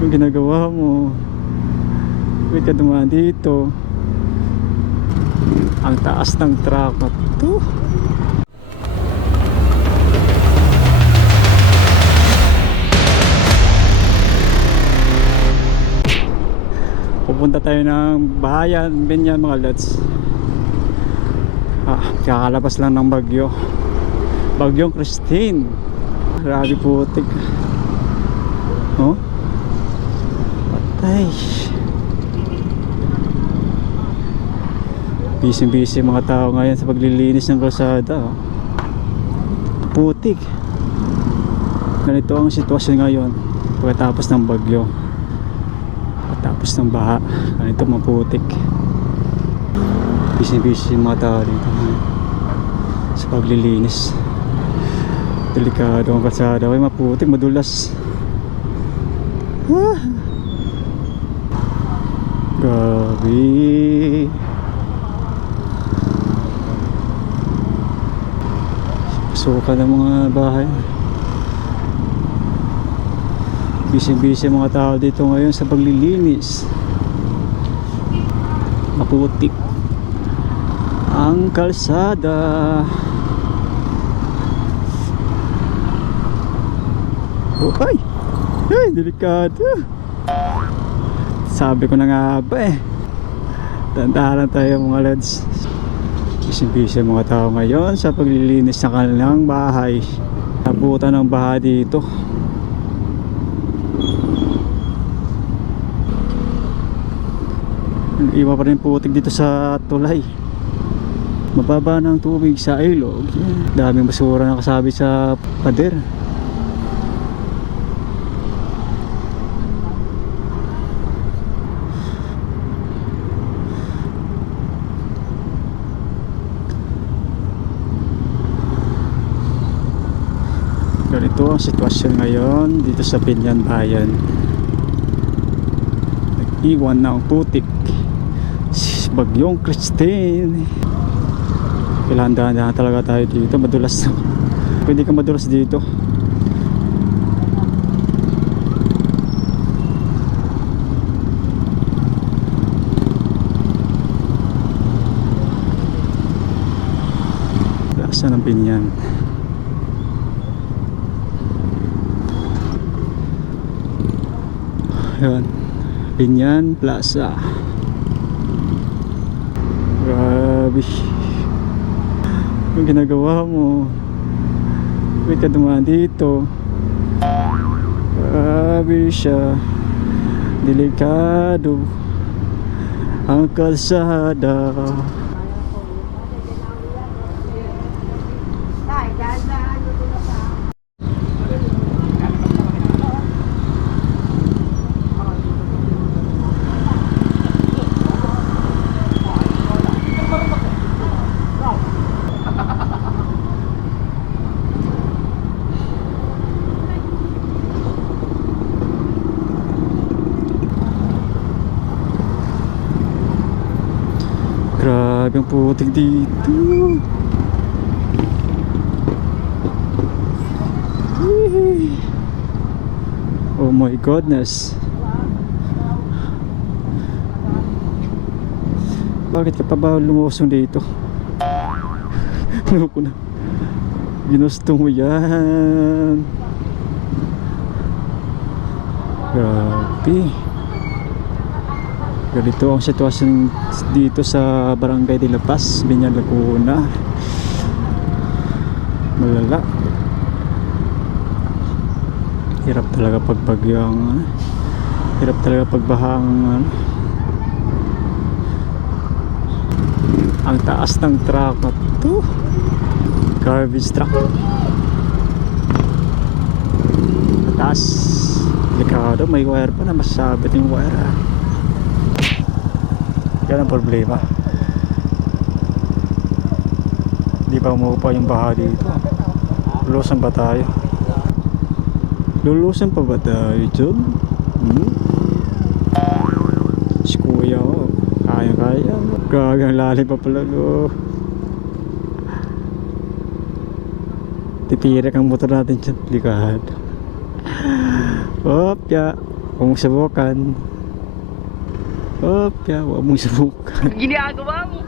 Yung ginagawa mo, wait ka dumaan dito. Ang taas ng truck na to. Pupunta tayo ng bayan, Binyan mga lads. Kakalabas lang ng bagyo. Bagyong Christine. Grabe putik. Oh? Patay. Busy mga tao ngayon sa paglilinis ng kalsada. Oh. Putik. Ganito ang sitwasyon ngayon pagkatapos ng bagyo. Tapos ng baha, ganito maputik. Busy mga tao dito sa paglilinis. Delikado ang kalsada, ay maputik, madulas. Grabe. Pasukan ng mga bahay. Busy mga tao dito ngayon sa paglilinis. Maputik ang kalsada. Okay. Ay, delikado. Sabi ko na nga ba eh. Tandaan tayo mga lads. Busy mga tao ngayon sa paglilinis ng kanilang bahay. Nabutan ng baha dito. Iba pa rin putik dito sa tulay. Mababa ng tubig sa ilog. Daming basura na kasabi sa pader. Ganito ang sitwasyon ngayon dito sa Binyan Bayan. Nag-iwan na ang putik. Bagyong Christine. Kailangan dahan-dahan talaga tayo dito. Madulas na. Pwede ka madulas dito. Plaza ng Binyan. Ayan, Binyan Plaza. Grabe. Yung ginagawa mo, wait ka dumaan dito. Grabe siya. Delikado ang kalsada. Grabe ang putik dito. Oh my goodness. Bakit ka pa ba lumusong dito? Ano ko na? Ginusto mo yan. Grabe. Ganito ang sitwasyon dito sa Barangay de La Paz, Binyan, Laguna. Malala. Hirap talaga pagbagyang, hirap talaga pagbahang. Ang taas ng truck na to. Garbage truck. Taas. Delikado, may wire pa na masabit yung wire. Yan ang problema. Di ba umuupa yung baha dito? Lulusan ba tayo? Lulusan pa ba tayo dyan? Si kuya ko, kaya. Gagang lalim pa pala ko. Titirik ang motor natin dyan. Likad. Opya. Huwag mong subukan. Huwag mong subukan. Ginagawa mo.